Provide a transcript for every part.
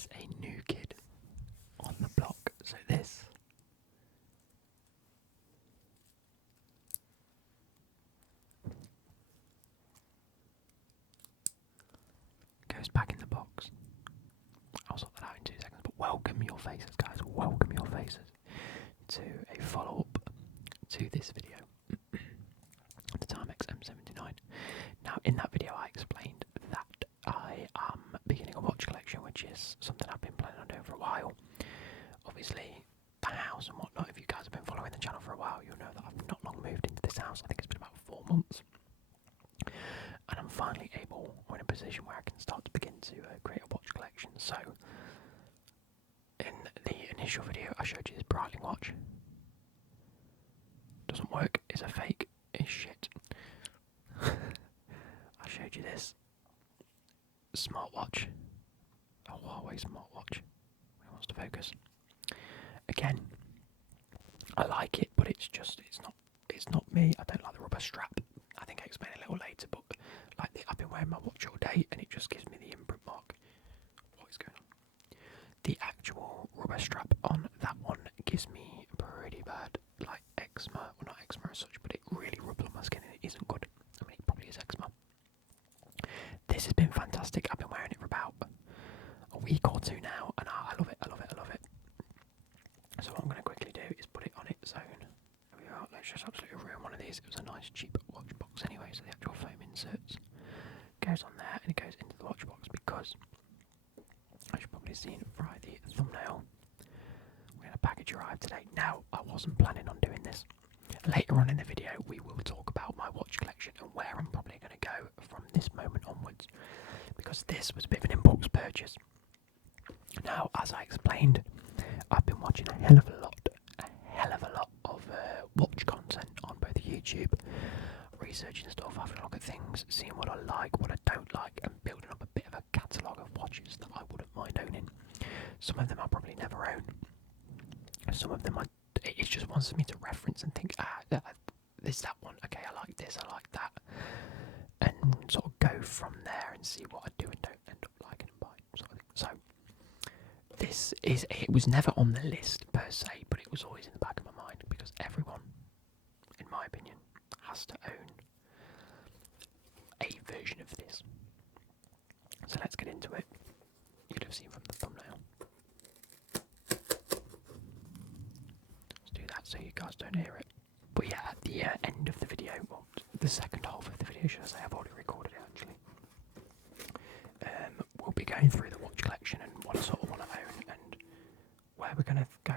is a new kid on the block. So this goes back in the box. I'll sort that out in 2 seconds, but welcome your faces, guys. Welcome your faces to a follow-up to this video, the Timex M79. Now, in that video, I explained that I am beginning a watch collection, which is something I've been planning on doing for a while. Obviously, the house and whatnot, if you guys have been following the channel for a while, you'll know that I've not long moved into this house. I think it's been about 4 months. And I'm finally able, or in a position where I can start to begin to create a watch collection. So, in the initial video, I showed you this Breitling watch. Doesn't work, it's a fake, it's shit. I showed you this smartwatch, a Huawei smartwatch. It wants to focus. Again, I like it, but it's not me. I don't like the rubber strap. I think I explained a little later, but like I've been wearing my watch all day, and it just gives me the imprint mark. What is going on? The actual rubber strap on that one gives me pretty bad, like eczema. Well, not eczema as such, but it really rubs on my skin, and it isn't good. I mean, it probably is eczema. This has been fantastic. I've been wearing it for about a week or 2 now, and I love it. I love it. I love it. So what I'm going to quickly do is put it on its own. There we are. Let's just absolutely ruin one of these. It was a nice cheap watch box anyway, so the actual foam inserts goes on there and it goes into the watch box because, as you've probably seen via the thumbnail, we had a package arrive today. Now, I wasn't planning on doing this. Later on in the video, we will talk about my watch collection and where I'm probably going to go from this moment onwards, because this was a bit of an impulse purchase. Now, as I explained, I've been watching a hell of a lot of watch content on both YouTube, researching stuff, having a look at things, seeing what I like, what I don't like, and building up a bit of a catalogue of watches that I wouldn't mind owning. Some of them I'll probably never own. Some of them it's just ones for me to reference and think, this, that one, okay, I like this, I like that, and sort of go from there and see what I do and don't end up liking and buying, sort of thing. So, it was never on the list per se, but it was always in the back of my mind because everyone, in my opinion, has to own a version of this. So let's get into it. You'd have seen from the thumbnail. Let's do that so you guys don't hear it. But yeah, at the end of the video, well, the second half of the video, should I say, I've already recorded it actually. We'll be going through the watch collection and what I sort of want to own and where we're going to go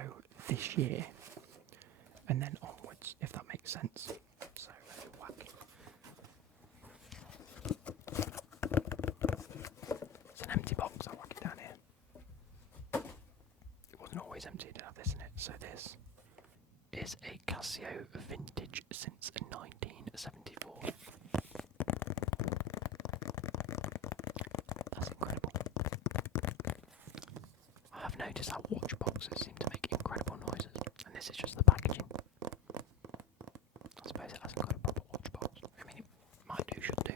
this year and then onwards, if that makes sense. So, whack. It's an empty box, I'll whack it down here. It wasn't always empty, it did have this in it. So this is a Casio vintage since 1974. That's incredible. I have noticed how watch boxes seem to make incredible noises, and this is just the packaging. I suppose it hasn't got a proper watch box. I mean, it might do, should do.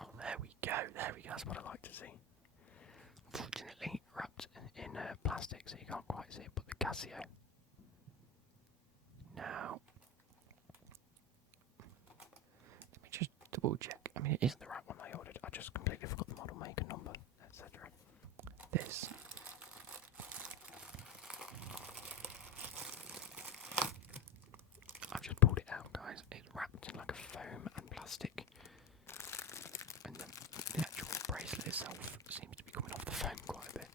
Oh, there we go. There we go. That's what I like to see. Unfortunately, wrapped in plastic, so you can't quite see it, but the Casio. Now, let me just double check. I mean, it isn't the right one I ordered. I just completely forgot the model, make, and number, etc. This. I've just pulled it out, guys. It's wrapped in like a foam and plastic. And the actual bracelet itself seems to be coming off the foam quite a bit.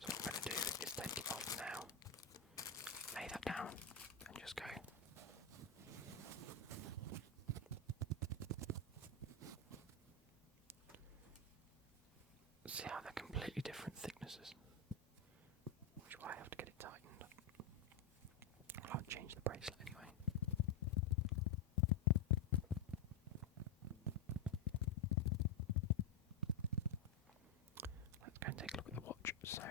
So what I'm going to do is just take it off now, lay that down, and just go. See how they're completely different thicknesses, which is why I have to get it tightened. I'll change the bracelet anyway. Let's go and take a look at the watch. So,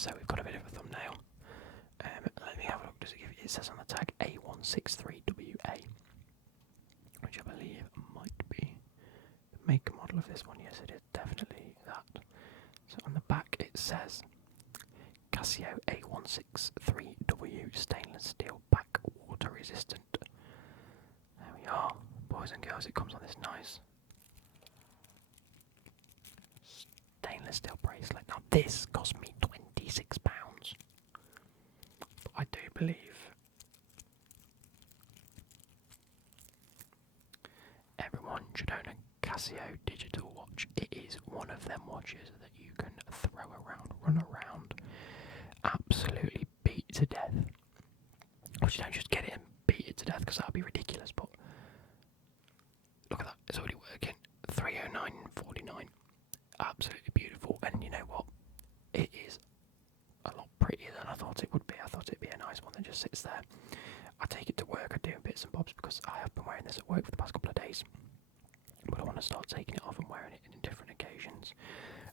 So we've got a bit of a thumbnail. Let me have a look. Does it give you? It says on the tag A163WA, which I believe might be the make and model of this one. Yes, it is definitely that. So on the back it says Casio A163W stainless steel back water resistant. There we are, boys and girls. It comes on this nice stainless steel bracelet. Now this cost me £26, but I do believe everyone should own a Casio digital watch. It is one of them watches that you can throw around, run around, absolutely beat to death. Or you don't just get it and beat it to death, because that would be ridiculous, but look at that, it's already working. 309.49. Absolutely beautiful, and you know what? It is a lot prettier than I thought it would be. I thought it'd be a nice one that just sits there. I take it to work, I do bits and bobs because I have been wearing this at work for the past couple of days. But I want to start taking it off and wearing it in different occasions.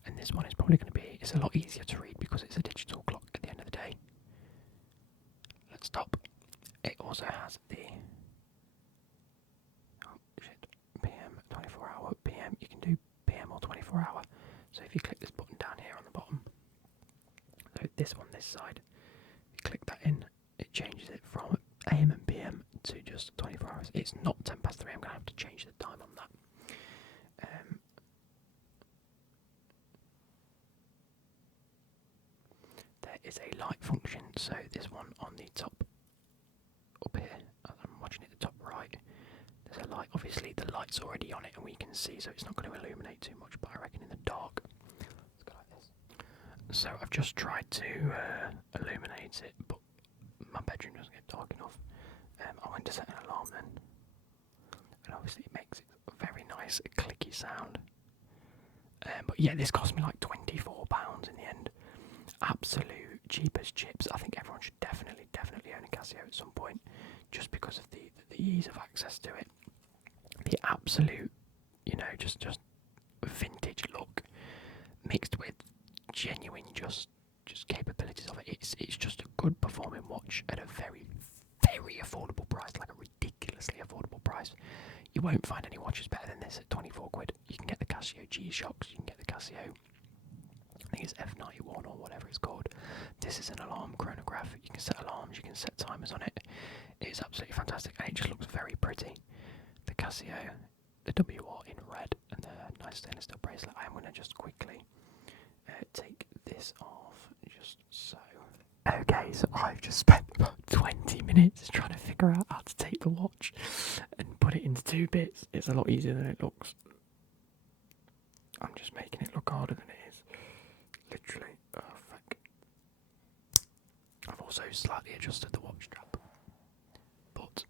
And this one is probably going to be, it's a lot easier to read because it's a digital clock at the end of the day. Let's stop. It also has the PM 24 hour. PM, you can do PM or 24 hour. So if you click this button down here on the bottom, so this one, this side, you click that in, it changes it from AM and PM to just 24 hours. It's not 10 past 3, I'm going to have to change the time on that. There is a light function, so this one on the top, up here, I'm watching it at the top right, there's a light. Obviously the light's already on it and we can see, so it's not going to illuminate too much, but I reckon in the dark, let's go like this. So I've just tried to illuminate it, but my bedroom doesn't get dark enough. I went to set an alarm then, and obviously it makes it a very nice clicky sound. But yeah, this cost me like £24 in the end. Absolute cheap as chips. I think everyone should definitely own a Casio at some point, just because of the ease of access to it. The absolute, just vintage look mixed with genuine just capabilities of it. It's just a good performing watch at a very, very affordable price, like a ridiculously affordable price. You won't find any watches better than this at 24 quid. You can get the Casio G-Shocks, you can get the Casio, I think it's F91 or whatever it's called. This is an alarm chronograph. You can set alarms, you can set timers on it. It's absolutely fantastic, and it just looks very pretty. The Casio, the WR in red, and the nice stainless steel bracelet. I'm going to just quickly take this off, just so. Okay, so I've just spent about 20 minutes trying to figure out how to take the watch and put it into 2 bits. It's a lot easier than it looks. I'm just making it look harder than it is. Literally. Oh, fuck. I've also slightly adjusted the watch strap. But.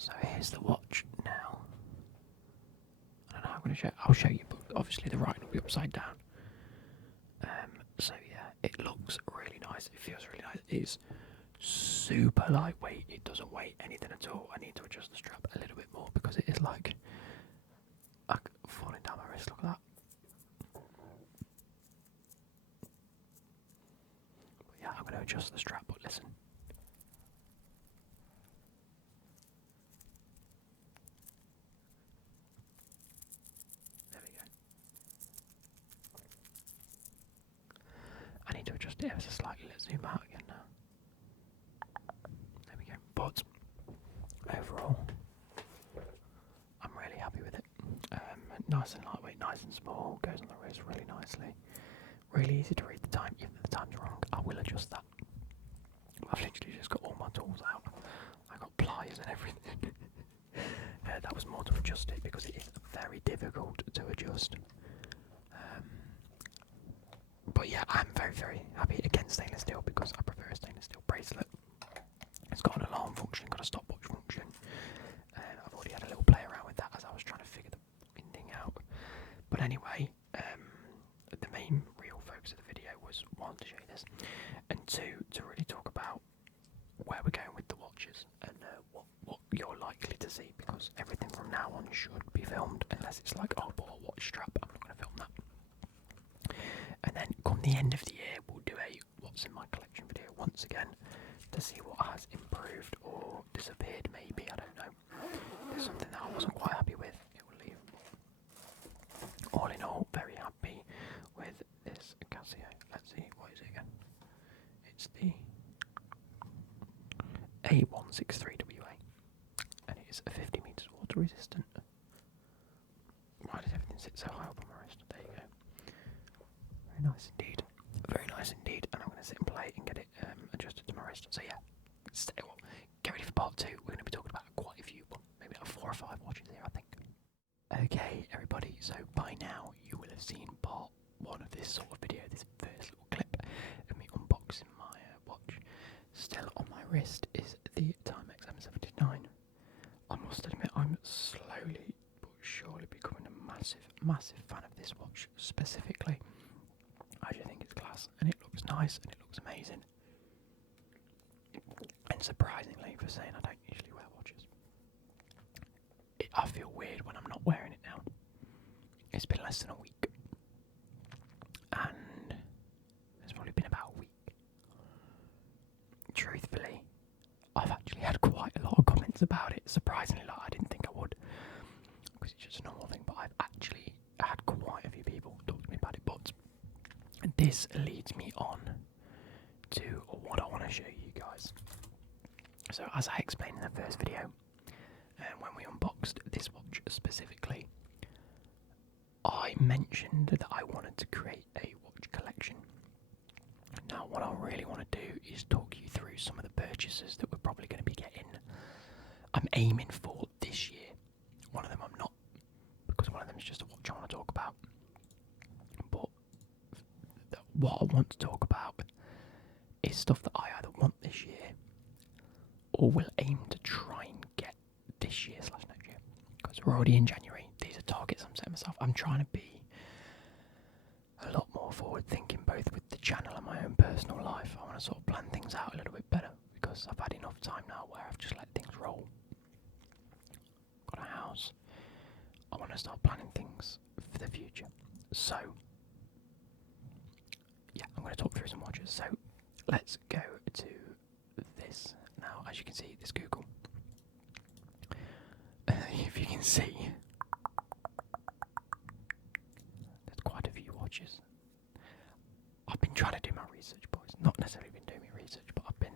So here's the watch now. I don't know how I'm going to show it. I'll show you, but obviously the writing will be upside down. So yeah, it looks really nice. It feels really nice. It is super lightweight. It doesn't weigh anything at all. I need to adjust the strap a little bit more because it is like falling down my wrist. Look at that. But yeah, I'm going to adjust the strap, but listen. There we go. I need to adjust it ever so slightly. Let's zoom out again now. There we go. But overall, I'm really happy with it. Nice and lightweight, nice and small, goes on the wrist really nicely. Really easy to read the time. If the time's wrong, I will adjust that. I've literally just got all my tools out. I got pliers and everything. That was more to adjust it because it is very difficult to adjust. But yeah, I'm very, very happy against stainless steel because I prefer a stainless steel bracelet. It's got an alarm function, got a stopwatch function. I've already had a little play around with that as I was trying to figure the fucking thing out. But anyway, the main real focus of the video was 1, to show you this, and 2, to really talk about where we're going with the watches and what you're likely to see, because everything from now on should be filmed unless it's like, oh, I bought a watch strap, I'm not going to film that. And then come the end of the year, we'll do a what's in my collection video once again to see what has improved or disappeared maybe, I don't know. There's something that I wasn't quite happy with, it will leave. All in all, very happy with this Casio. Let's see, what is it again? It's the A163WA, and it is a 50 metres water resistant. Why does everything sit so high up on my wrist? There you go. Very nice indeed. Very nice indeed. And I'm going to sit and play and get it adjusted to my wrist. So yeah, well, get ready for part 2. We're going to be talking about quite a few, maybe like 4 or 5 watches here, I think. Okay, everybody. So by now you will have seen part 1 of this sort of video, this first little clip of me unboxing my watch. Still on my wrist is the Timex M79. I must admit, I'm slowly but surely becoming a massive fan of this watch specifically. I just think it's class, and it looks nice, and it looks amazing. And surprisingly, for saying I don't usually wear watches, I feel weird when I'm not wearing it now. It's been less than a week, and it's probably been about a week. Truthfully, I've actually had quite a lot of comments about it. Surprisingly, like, I didn't think I would, because it's just a normal thing, but I've actually had quite a few people talk to me about it. But this leads me on to what I want to show you guys. So as I explained in the first video, when we unboxed this watch specifically, I mentioned that I wanted to create a watch collection. Now what I really want to do is talk you through some of the purchases that we're probably going to be getting. I'm aiming for this year. One of them I'm not, because one of them is just a watch I want to talk about. But what I want to talk about is stuff that I either want this year or will aim to try and get this year / next year. Because we're already in January. These are targets I'm setting myself. I'm trying to be a lot more forward thinking, both with the channel and my own personal life. I want to sort of plan things out a little bit better, because I've had enough time now where I've just let things roll. Got a house. I want to start planning things for the future. So yeah, I'm going to talk through some watches. So let's go to this. Now, as you can see, this Google. If you can see, there's quite a few watches. I've been trying to do my research, boys. Not necessarily been doing my research, but I've been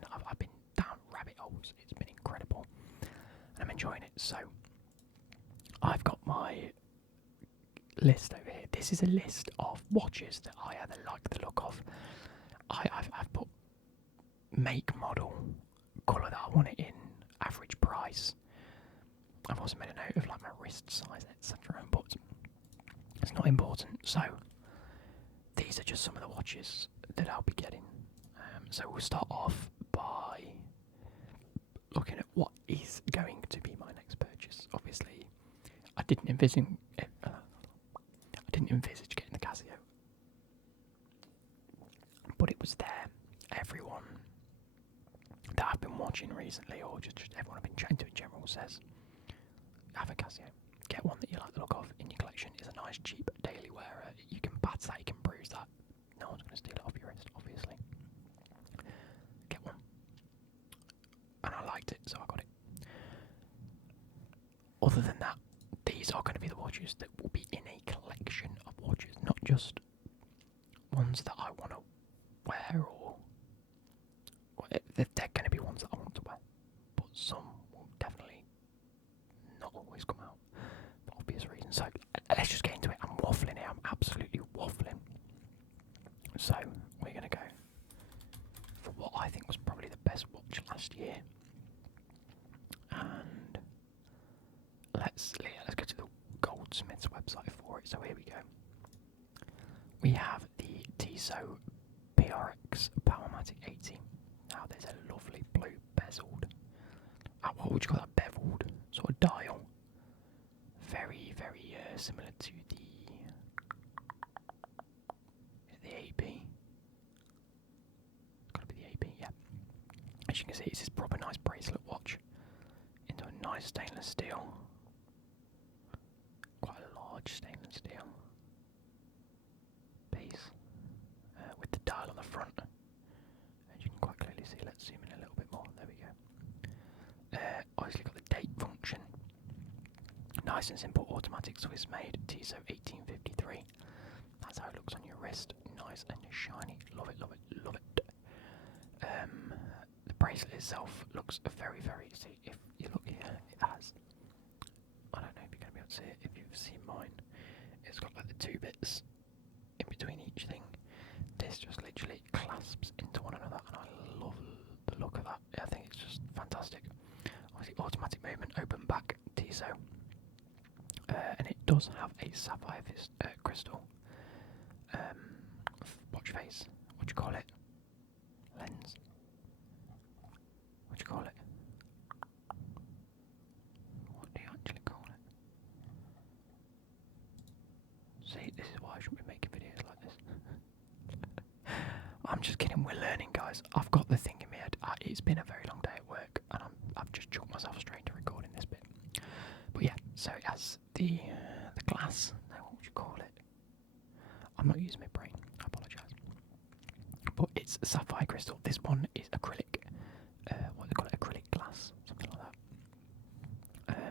down rabbit holes. It's been incredible, and I'm enjoying it. So I've got my list over here. This is a list of watches that I either like the look of. I've put make, model, colour that I want it in, average price. I've also made a note of like my wrist size, etc. But it's not important. So these are just some of the watches that I'll be getting. So we'll start off by looking at what is going to be my next purchase. Obviously, I didn't envisage getting the Casio, but it was there. Everyone that I've been watching recently, or just everyone I've been chatting to in general, says have a Casio. Get one that you like the look of in your collection. It's a nice, cheap daily wearer. You can bat that, you can bruise that. No one's going to steal it off your wrist, obviously. Get one. And I liked it, so I got it. Other than that, these are going to be the watches that will be in a collection of watches, not just ones that I want to wear, or they're going to be ones that I want to wear, but some will definitely not always come out for obvious reasons. So let's just get into it. I'm waffling here. I'm absolutely waffling. So we're going to go for what I think was probably the best watch last year, and let's go to the Goldsmiths website for it. So here we go. We have the Tissot PRX Powermatic 80. Now there's a lovely blue bezeled, what would you call that, beveled sort of dial. Very, very similar to the AB. It's got to be the AB, yeah. As you can see, it's this proper nice bracelet watch into a nice stainless steel. Quite a large stainless steel piece. nice and simple, automatic Swiss made TISO 1853. That's how it looks on your wrist, nice and shiny. Love it, love it, love it. The bracelet itself looks very, see, if you look here, it has, I don't know if you're going to be able to see it, if you've seen mine, it's got like the two bits in between each thing. This just literally clasps into one another, and I love the look of that. I think it's just fantastic. Obviously, automatic movement, open back TISO, and it does have a sapphire crystal watch face. What do you call it? Lens. What do you call it? What do you actually call it? See, this is why I shouldn't be making videos like this. I'm just kidding, we're learning, guys. I've got the thing in my head. It's been a very long day at work, and I've just chucked myself straight to recording this bit. But yeah, so it has the glass. No, what would you call it? I'm not using my brain. I apologise. But it's sapphire crystal. This one is acrylic. What do they call it? Acrylic glass, something like that.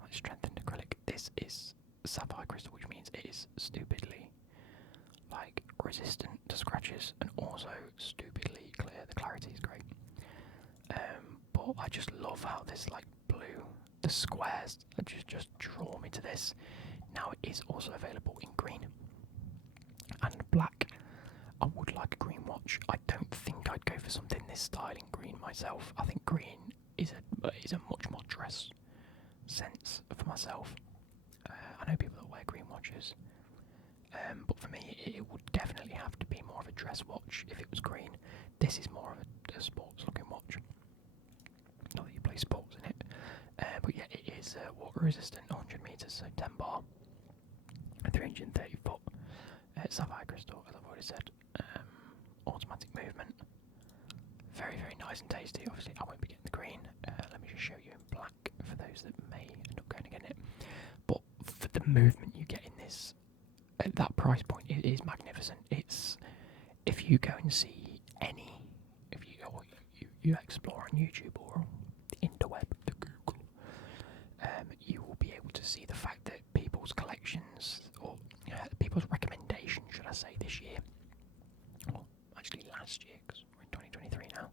Like strengthened acrylic. This is sapphire crystal, which means it is stupidly like resistant to scratches and also stupidly clear. The clarity is great. But I just love how this like blue, the squares just draw me to this. Now it is also available in green and black. I would like a green watch. I don't think I'd go for something this style in green myself. I think green is a much more dress sense for myself. I know people that wear green watches, but for me it would definitely have to be more of a dress watch if it was green. This is more of a sports looking watch. Not that you play sports in it, but yeah, it is water resistant, 100 metres, so 10 bar, 330 foot, sapphire crystal, as I've already said. Automatic movement, very nice and tasty. Obviously I won't be getting the green, let me just show you in black for those that may end up going to get it. But for the movement you get in this, at that price point, it is magnificent. It's, if you go and see any, if you explore on YouTube or on the interweb, the Google, you will be able to see the fact that people's collections, or people's recommendations, should I say, this year, or actually last year, because we're in 2023 now.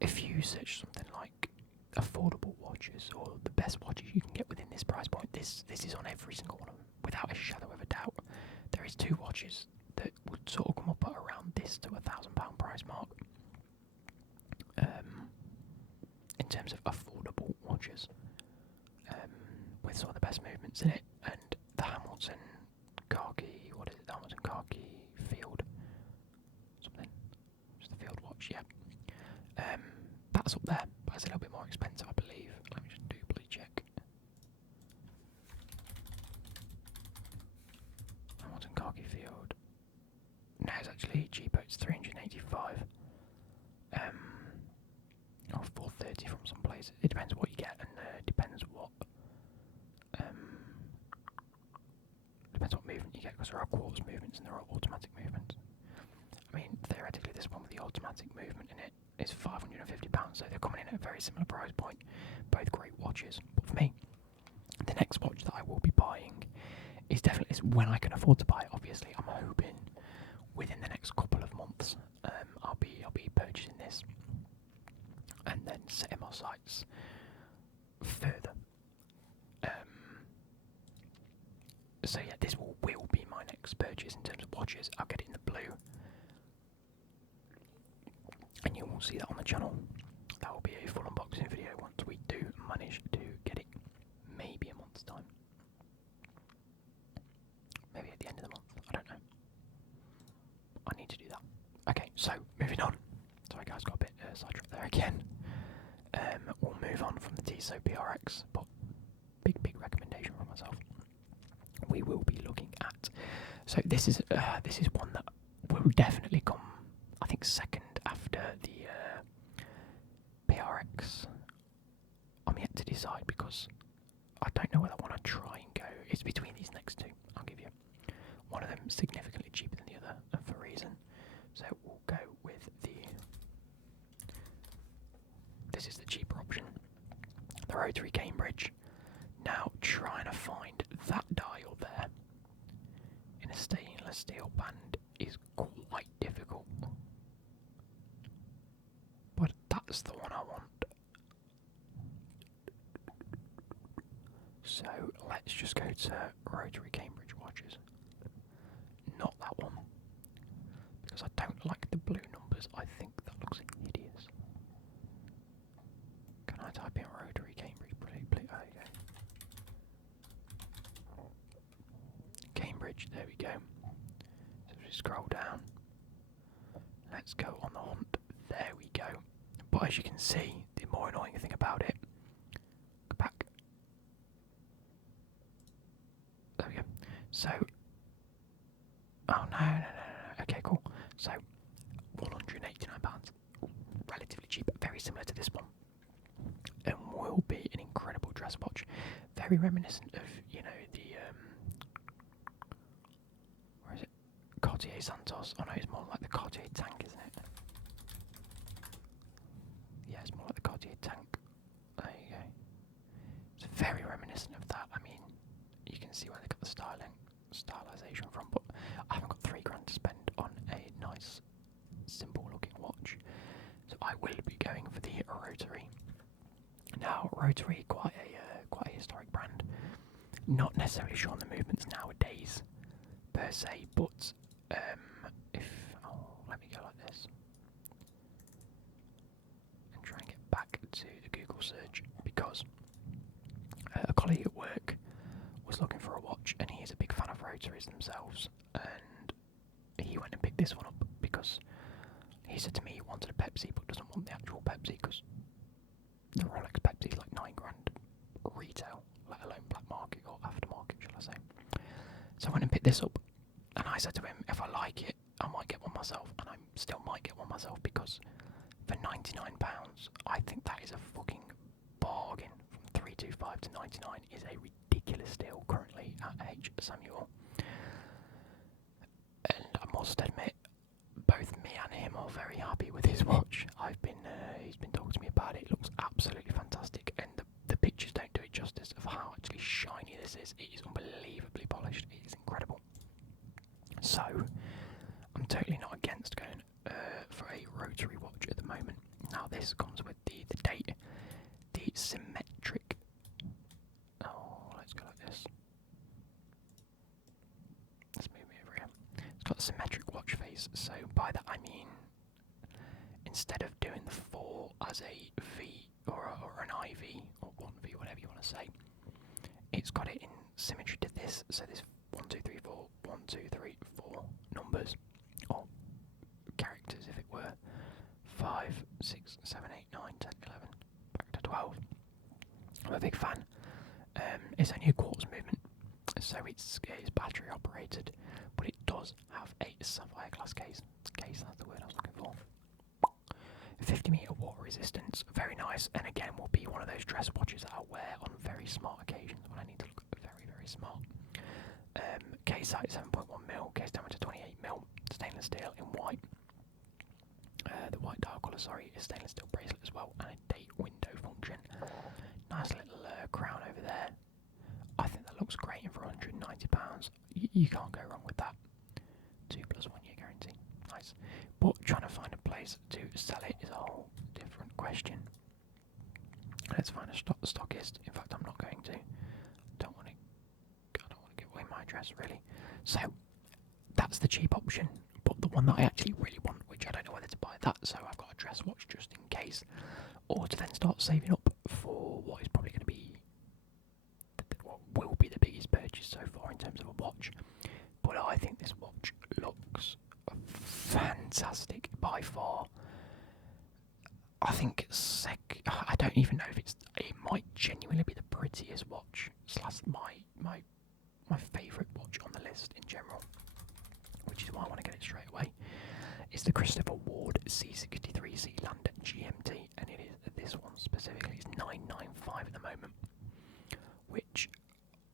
If you search something like affordable watches or the best watches you can get within this price point, this is on every single one of them, without a shadow of a doubt. There is two watches that would sort of come up at around this to £1,000 price mark. In terms of affordable watches, with some of the best movements in it, and the Hamilton khaki, what is it? The Hamilton khaki field, something. It's the field watch, yeah. That's up there, but it's a little bit more expensive, I believe. Let me just doubly check. Hamilton khaki field. No, it's actually cheaper. It's 385. Or 430 from some places. It depends what you get, and depends what movement you get, because there are quartz movements and there are automatic movements. I mean, theoretically, this one with the automatic movement in it is £550, so they're coming in at a very similar price point. Both great watches. But for me, the next watch that I will be buying is definitely when I can afford to buy it. Obviously, I'm hoping within the next couple of months, I'll be purchasing this and then setting my sights further. So yeah, this will be my next purchase in terms of watches. I'll get it in the blue, and you will see that on the channel. That will be a full unboxing video once we do manage to get it. Maybe a month's time. Maybe at the end of the month. I don't know. I need to do that. Okay, so moving on. Sorry guys, got a bit sidetracked there again. We'll move on from the TISO PRX, but big recommendation from myself. We will be looking at. So this is one that will definitely come, I think, second after the PRX. I'm yet to decide because I don't know whether I want to try and go. It's between these next two. I'll give you one of them significantly cheaper than the other, and for a reason. So we'll go with the. This is the cheaper option, the the rotary Cambridge. Now trying to find that dial there in a stainless steel band is quite difficult. But that's the one I want. So let's just go to rotary Cambridge watches. Not that one. Because I don't like the blue numbers. I think that looks hideous. Can I type in rotary Cambridge? Please? Oh, okay. Cambridge, there we go. So we scroll down. Let's go on the hunt. There we go. But as you can see, the more annoying thing about it. Go back. There we go. So. Oh no. Okay, cool. So, £189. Relatively cheap, very similar to this one. And will be an incredible dress watch. Very reminiscent of, you know, the where is it? Cartier Santos. Oh no, it's more like the Cartier Tank, isn't it? Yeah, it's more like the Cartier Tank. There you go. It's very reminiscent of that. I mean, you can see where they got the stylization from, but I haven't got £3 to spend on a nice, simple-looking watch, so I will be going for the rotary. Now, rotary, quite a historic brand. Not necessarily sure on the movements nowadays, per se, but let me go like this and try and get back to the Google search, because a colleague at work was looking for a watch, and he is a big fan of rotaries themselves, and he went and picked this one up because he said to me he wanted a Pepsi but doesn't want the actual Pepsi because the Rolex Pepsi is like £9 retail, let alone black market or aftermarket, shall I say. So I went and picked this up, and I said to him, if I like it, I might get one myself, and I still might get one myself because for £99, I think that is a fucking bargain. From 325 to 99 is a ridiculous deal currently at H. Samuel. And I must admit, both me and him are very happy with his watch. He's been talking to me about it. It looks absolutely fantastic, and the pictures don't do it justice of how actually shiny this is. It is unbelievably polished. It is incredible. So, I'm totally not against going for a rotary watch at the moment. Now, this comes with the date, the symmetric. Oh, let's go like this. Let's move me over here. It's got a symmetric watch face, so by that I mean instead of doing the 4 as a V or an IV or 1V, whatever you want to say, it's got it in symmetry to this. So there's 1, 2, 3, 4, 1, 2, 3, 4 numbers or characters, if it were. 5, 6, 7, 8, 9, 10, 11, back to 12. I'm a big fan. It's only a quartz movement, so it's battery operated, but it does have a sapphire glass case. That's the word I was looking for. 50-meter water resistance, very nice, and again will be one of those dress watches that I wear on very smart occasions when I need to look very, very smart. Case height 7.1mm, case diameter 28mm, stainless steel in white. The white dial colour, is stainless steel bracelet as well, and a date window function. Nice little crown over there. I think that looks great, and for £190, you can't go wrong with that. 2 + 1 year guarantee. Nice. But trying to find a place to sell it is a whole different question. Let's find a stockist. In fact, I'm not going to. I don't want to give away my address, really. So, that's the cheap option. But the one that I actually really want, which I don't know whether to buy that, so I've got a dress watch just in case, or to then start saving up for what is probably going to be, what will be the biggest purchase so far in terms of a watch. But I think this watch looks fantastic by far. I think I don't even know if it might genuinely be the prettiest watch / my favourite watch on the list in general, which is why I want to get it straight away. It's the Christopher Ward C63 Sealand GMT, and it is this one specifically. It's $995 at the moment, which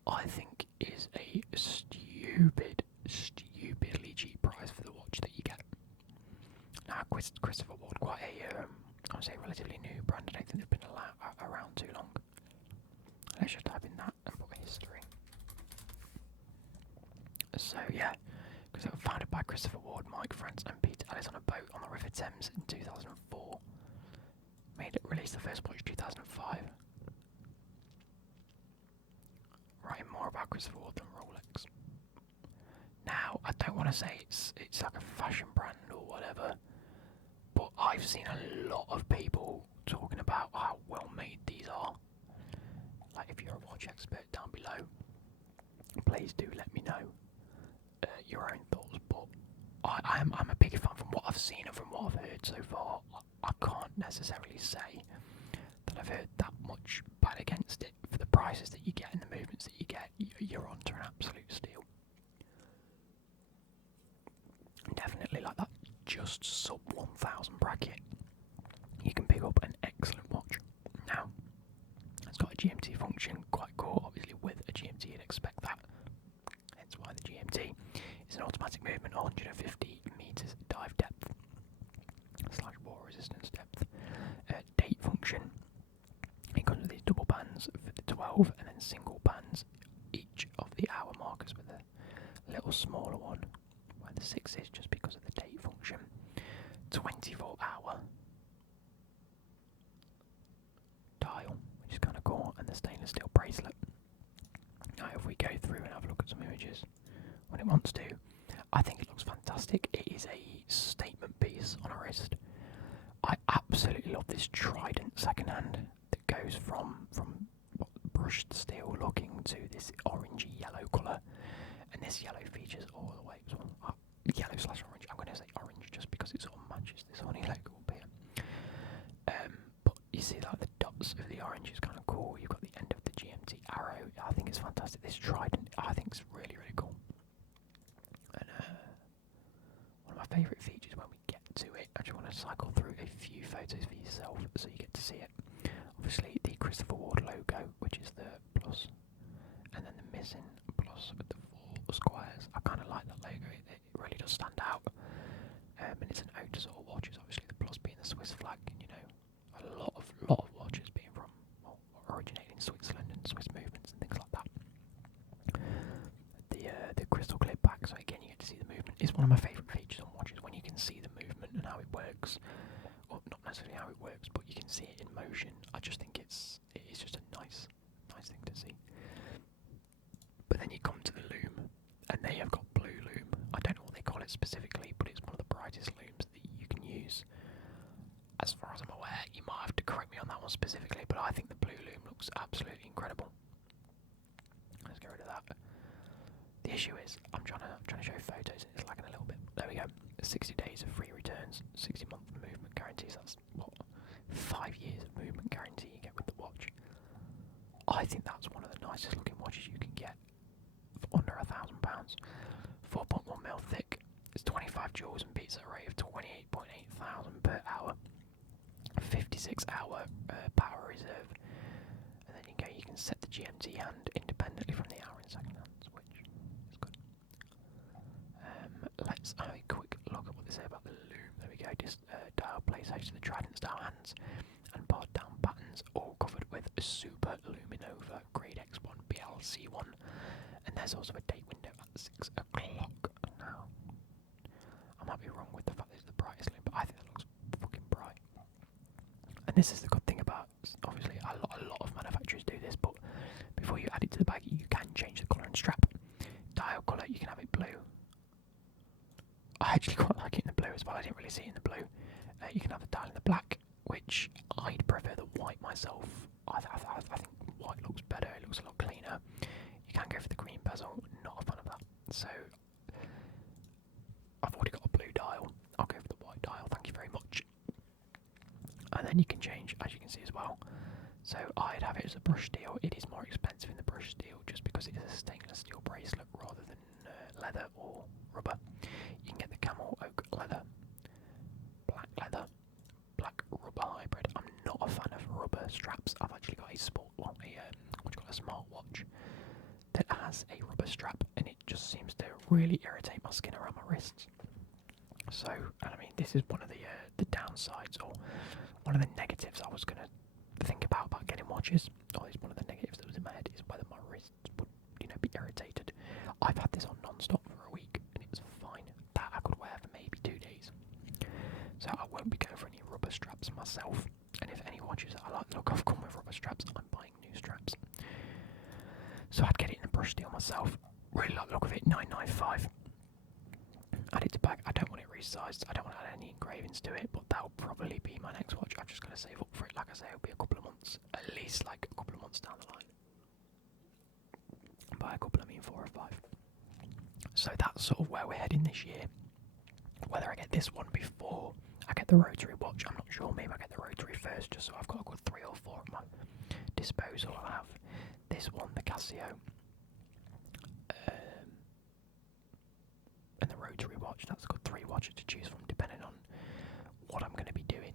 I think is a stupidly cheap price for the watch that you get. Now, Christopher Ward, quite a, I would say, relatively new brand. I don't think they've been around too long. let's just type in that and put history. So yeah, because it was founded by Christopher Ward, Mike France and Peter Ellis on a boat on the River Thames in 2004. Released the first watch 2005. Writing more about Christopher Ward than Rolex. Now, I don't want to say it's like a fashion brand or whatever, but I've seen a lot of people talking about how well made these are. Like, if you're a watch expert down below, please do let me know your own thoughts. But I'm a big fan from what I've seen and from what I've heard so far. I can't necessarily say that I've heard that much bad against it. For the prices that you get and the movements that you get, you're onto an absolute steal. Definitely like that just sub 1,000 bracket, you can pick up an excellent watch. Now, it's got a GMT function, quite cool. Obviously, with a GMT, you'd expect that. Hence why the GMT is an automatic movement, 150 meters dive depth / water resistance depth. Date function. It comes with these double bands for the 12 and then single bands each of the hour markers with a little smaller one where the 6 is just because of the date function. 24-hour dial, which is kind of cool, and the stainless steel bracelet. Now if we go through and have a look at some images when it wants to, I think it looks fantastic. It is a statement piece on a wrist. I absolutely love this Trident secondhand that goes from brushed steel looking to this orangey yellow colour, and this yellow features all the way. Yellow / orange. I'm going to say orange just because it sort of matches this honey logo up here. But you see like the dots of the orange is kind of cool. You've got the end of the GMT arrow. I think it's fantastic. This Trident, I think it's really, really cool. And one of my favourite features when we get to it, I just want to cycle through a few photos for yourself so you get to see it. Obviously the Christopher Ward logo, which is the plus, and then the missing plus with the 4 squares. I kind of like that logo. It really does stand out. And it's an ode to sort of watches. Obviously the plus being the Swiss flag, you know, a lot of watches being from, well, originating in Switzerland and Swiss movements and things like that. The crystal clear back, so again you get to see the movement. It's one of my favourite features on watches, when you can see the movement and how it works. Well, not necessarily how it works, but you can see it in motion. I just think it is just a nice thing to see. But then you come to the loom, and they have got blue loom. I don't know what they call it specifically, but it's one of the brightest looms that you can use. As far as I'm aware, you might have to correct me on that one specifically, but I think the blue loom looks absolutely incredible. Let's get rid of that. The issue is, I'm trying to show photos and it's lagging a little bit. There we go. 60 days of free returns, 60-month movement guarantees. That's what, 5 years of movement guarantee you get with the watch. I think that's one of the nicest looking watches you can get for under £1,000. 4.1mm thick. It's 25 joules and beats at a rate of 28.8 thousand per hour. 56-hour power reserve. And then you can set the GMT hand independently from the hour and second hands, which is good. Let's have a quick look at what they say about the loom. There we go. This dial plays host to the Trident style hands and part down patterns, all covered with a Super Luminova Grade X1 BLC1. And there's also a date window at 6 o'clock. Now, I might be wrong with the fact that it's the brightest loom, but I think it looks fucking bright. And this is the good thing about, obviously, a lot of manufacturers do this, but before you add it to the bag, you can change the colour and strap. Dial colour, you can have it blue. I actually quite like it in the blue as well. I didn't really see it in the blue. You can have the dial in the black, which I'd prefer the white myself. I think white looks better. It looks a lot cleaner. You can go for the green bezel. Not a fan of that. So I've already got a blue dial. I'll go for the white dial. Thank you very much. And then you can change, as you can see as well. So I'd have it as a brushed steel. It is more expensive in the brushed steel just because it is a stainless steel bracelet rather than leather or rubber. You can get the camel oak leather, black leather, black rubber hybrid. I'm not a fan of rubber straps. I've actually got a smartwatch that has a rubber strap, and it just seems to really irritate my skin around my wrists. So, and I mean, this is one of the downsides, or one of the negatives I was going to think about getting watches. Always one of the negatives that was in my head is whether my wrists would, be irritated. I've had this on non-stop for a week and it was fine. That I could wear for maybe 2 days. So I won't be going for any rubber straps myself. And if any watches that I like the look of come with rubber straps, I'm buying new straps. So I'd get it in a brush deal myself. Really like the look of it. $9.95. Add it to bag. I don't want it resized. I don't want to add any engravings to it, but that'll probably be my next watch. I'm just going to save up for it. Like I say, it'll be a couple of months, at least like a couple of months down the line. By a couple, I mean 4 or 5. So that's sort of where we're heading this year. Whether I get this one before I get the rotary watch, I'm not sure. Maybe I get the rotary first, just so I've got a good 3 or 4 at my disposal. I'll have this one, the Casio, and the rotary watch. That's got 3 watches to choose from, depending on what I'm going to be doing.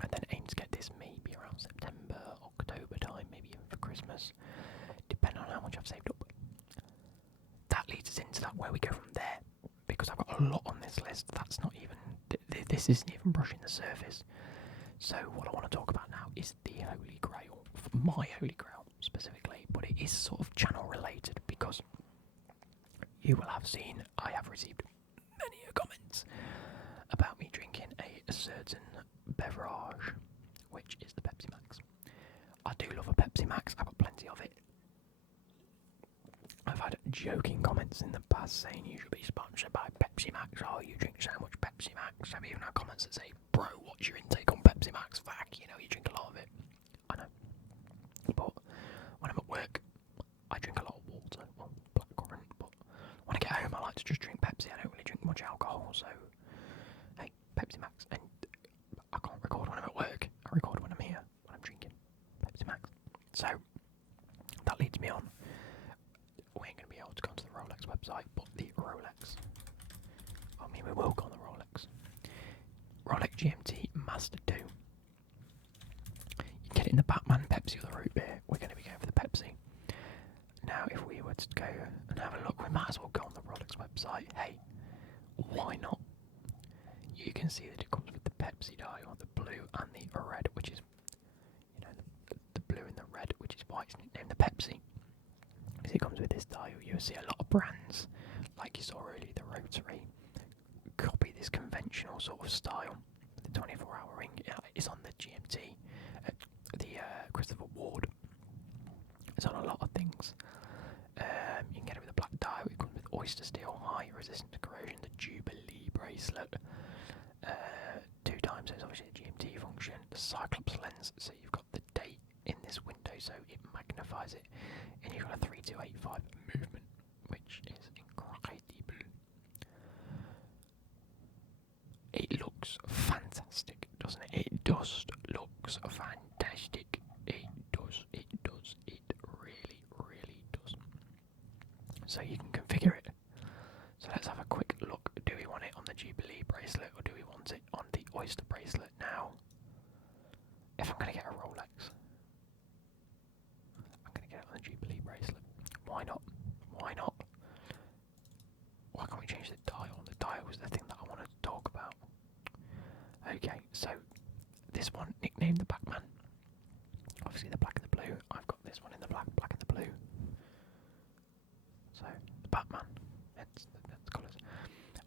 And then aim to get this maybe around September, October time, maybe even for Christmas, depending on how much I've saved up. That leads us into that where we go from there, because I've got a lot on this list. That's not even, this isn't even brushing the surface. So what I want to talk about now is the Holy Grail, my Holy Grail specifically, but it is sort of channel related, because you will have seen I have received many comments about me drinking a certain beverage, which is the Pepsi Max. I do love a Pepsi Max, I've got plenty of it. I've had joking comments in the past saying you should be sponsored by Pepsi Max. Oh, you drink so much Pepsi Max. I've even had comments that say, bro, what's your intake on Pepsi Max? Fuck, you drink a lot of it. I know. But when I'm at work, I drink a lot of water, well, blackcurrant. But when I get home, I like to just drink Pepsi. I don't really drink much alcohol, so hey, Pepsi Max. And I can't record when I'm at work. I record when I'm here, when I'm drinking Pepsi Max. So that leads me on. We ain't going to be able to go onto the Rolex website, but the Rolex. I mean, we will go on the Rolex. Rolex GMT Master 2. You get it in the Batman, Pepsi, or the root beer. We're going to be going for the Pepsi. Now, if we were to go and have a look, we might as well go on the Rolex website. Hey, why not? You can see that it comes with the Pepsi dial, the blue and the red, which is, the blue and the red, which is why it's nicknamed the Pepsi. It comes with this dial. You'll see a lot of brands, like you saw earlier, the rotary, copy this conventional sort of style. The 24-hour ring is on the GMT, the Christopher Ward. It's on a lot of things. You can get it with a black dial. It comes with oyster steel, high resistance to corrosion, the Jubilee bracelet. 2 times, so it's obviously the GMT function. The Cyclops lens, so you've got the date in this window, so it magnifies it. And you've got a 3285 movement, which is incredible. It looks fantastic, doesn't it? It just looks fantastic. It does. It really, really does. So you can configure it. So let's have a quick look. Do we want it on the Jubilee bracelet, or do we want it on the Oyster bracelet now? If I'm going to get a Rolex, I'm going to get it on the Jubilee bracelet. Why not? Why not? Why can't we change the dial? The dial is the thing that I want to talk about. Okay, so this one nicknamed the Batman. Obviously the black and the blue. I've got this one in the black and the blue. So the Batman. That's colours.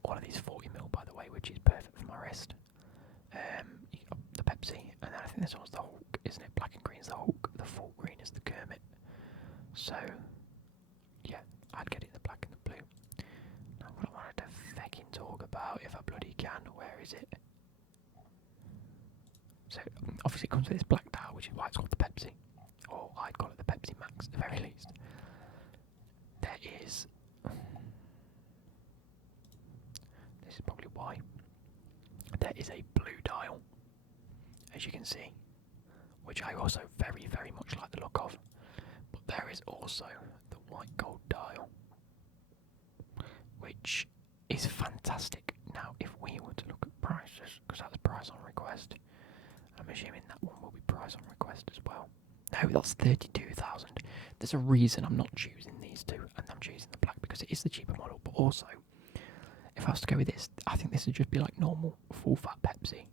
All of these 40mm, by the way, which is perfect for my wrist. You got the Pepsi, and then I think this one's the Hulk, isn't it? Black and green's the Hulk. The full green is the Kermit. So yeah, I'd get it in the black and the blue. Now what I wanted to fucking talk about, if I bloody can, where is it? So obviously it comes with this black dial, which is why it's called the Pepsi, or I'd call it the Pepsi Max at the very least. There is, this is probably why, there is a blue dial, as you can see, which I also very, very much like the look of. But there is also the white gold dial, which is fantastic. Now, if we were to look at prices, because that's price on request, I'm assuming that one will be price on request as well. No, that's 32,000. There's a reason I'm not choosing these two, and I'm choosing the black because it is the cheaper model. But also, if I was to go with this, I think this would just be like normal full fat Pepsi.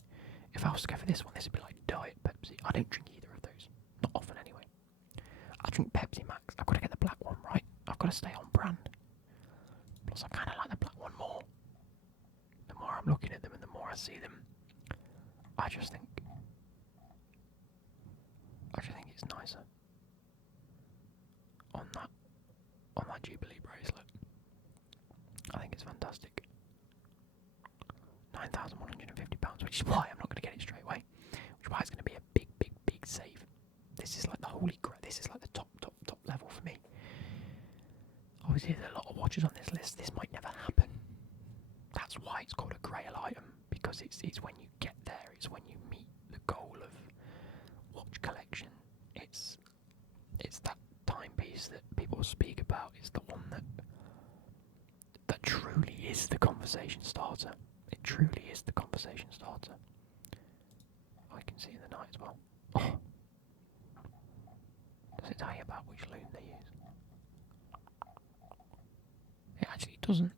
If I was to go for this one, this would be like Diet Pepsi. I don't drink either of those. Not often anyway. I drink Pepsi Max. I've got to get the black one right. I've got to stay on brand. Plus I kind of like the black one more. The more I'm looking at them and the more I see them, I just think it's nicer on that Jubilee bracelet. I think it's fantastic. £9,150, which is why I'm not going to get it straight away. Which is why it's going to be a big, big, big save. This is like the holy grail. This is like the top level for me. Obviously, there's a lot of watches on this list. This might never happen. That's why it's called a grail item, because it's when you get there. It's when you meet the goal of watch collection. It's that timepiece that people speak about. It's the one that truly is the conversation starter. It truly is the conversation starter. I can see in the night as well. Oh. Does it tell you about which loom they use? It actually doesn't.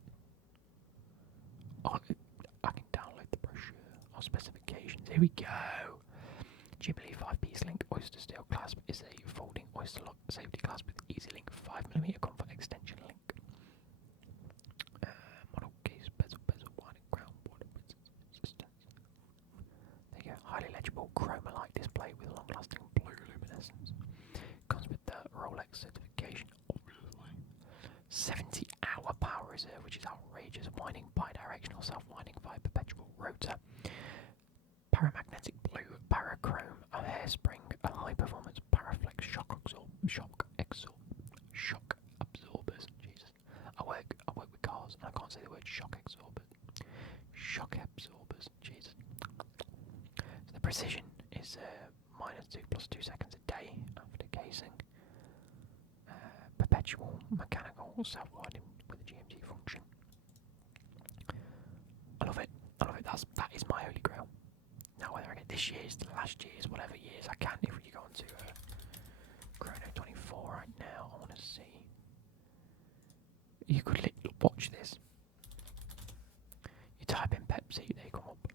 Oh, I can download the brochure or specifications. Here we go. Jubilee 5-piece link oyster steel clasp is a folding oyster lock safety clasp with easy link 5mm comfort extension link. Model case, bezel, winding crown, border resistance. There you go. Highly legible chroma-like display with long-lasting blue luminescence. Comes with the Rolex certification, obviously. 70-hour power reserve, which is outrageous. Winding bi-directional self-winding via perpetual rotor. Paramagnetic blue parachrome, a hairspring, a high-performance paraflex shock absorbers. Jesus, I work with cars and I can't say the word shock absorbers. Shock absorbers. Jesus. So the precision is -2 + 2 seconds a day after casing. Perpetual mechanical self-winding with a GMT function. I love it. That is my holy grail. Now whether I get this year's, the last year's, whatever years I can, if you go onto Chrono 24 right now, I want to see. You could watch this. You type in Pepsi, they come up.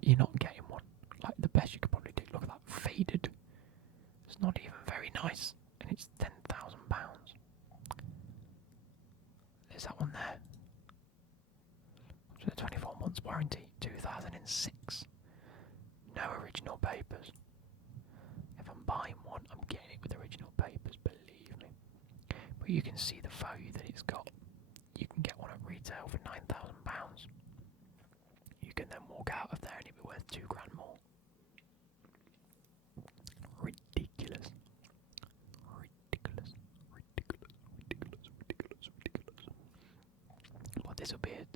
You're not getting one. Like the best you could probably do. Look at that, faded. It's not even very nice, and it's £10,000. There's that one there. With a 24 months warranty, 2006. No original papers. If I'm buying one, I'm getting it with original papers, believe me. But you can see the value that it's got. You can get one at retail for £9,000. You can then walk out of there and it'll be worth £2,000 more. Ridiculous. But this will be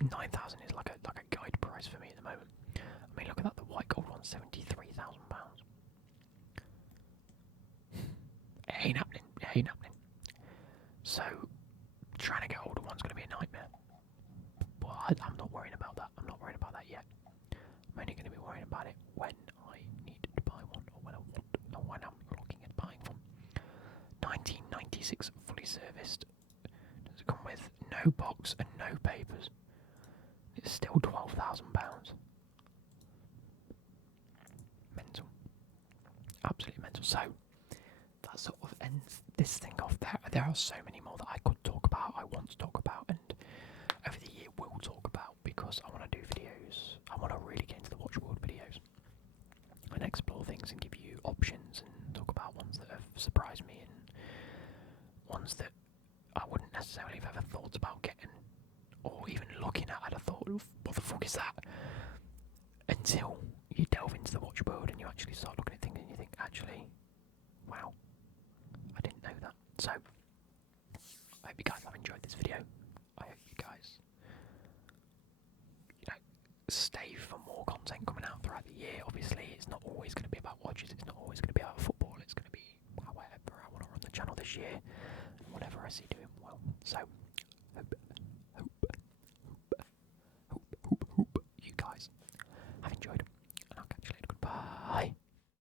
9,000 is like a guide price for me at the moment. I mean, look at that, the white gold one, £73,000. It ain't happening. So, trying to get older one's going to be a nightmare. But I'm not worrying about that. I'm not worrying about that yet. I'm only going to be worrying about it when I need to buy one, or when I want, or when I'm looking at buying one. 1996, fully serviced. Does it come with no box and no papers? It's still £12,000. Mental. Absolutely mental. So, that sort of ends this thing off. There are so many more that I could talk about, I want to talk about, and over the year will talk about, because I want to do videos. I want to really get into the watch world videos and explore things and give you options and talk about ones that have surprised me and ones that I wouldn't necessarily have ever thought about getting, or even looking at. I'd have thought, what the fuck is that? Until you delve into the watch world and you actually start looking at things and you think, actually, wow, I didn't know that. So, I hope you guys have enjoyed this video. I hope you guys, stay for more content coming out throughout the year. Obviously, it's not always going to be about watches. It's not always going to be about football. It's going to be however I want to run the channel this year, and whatever I see doing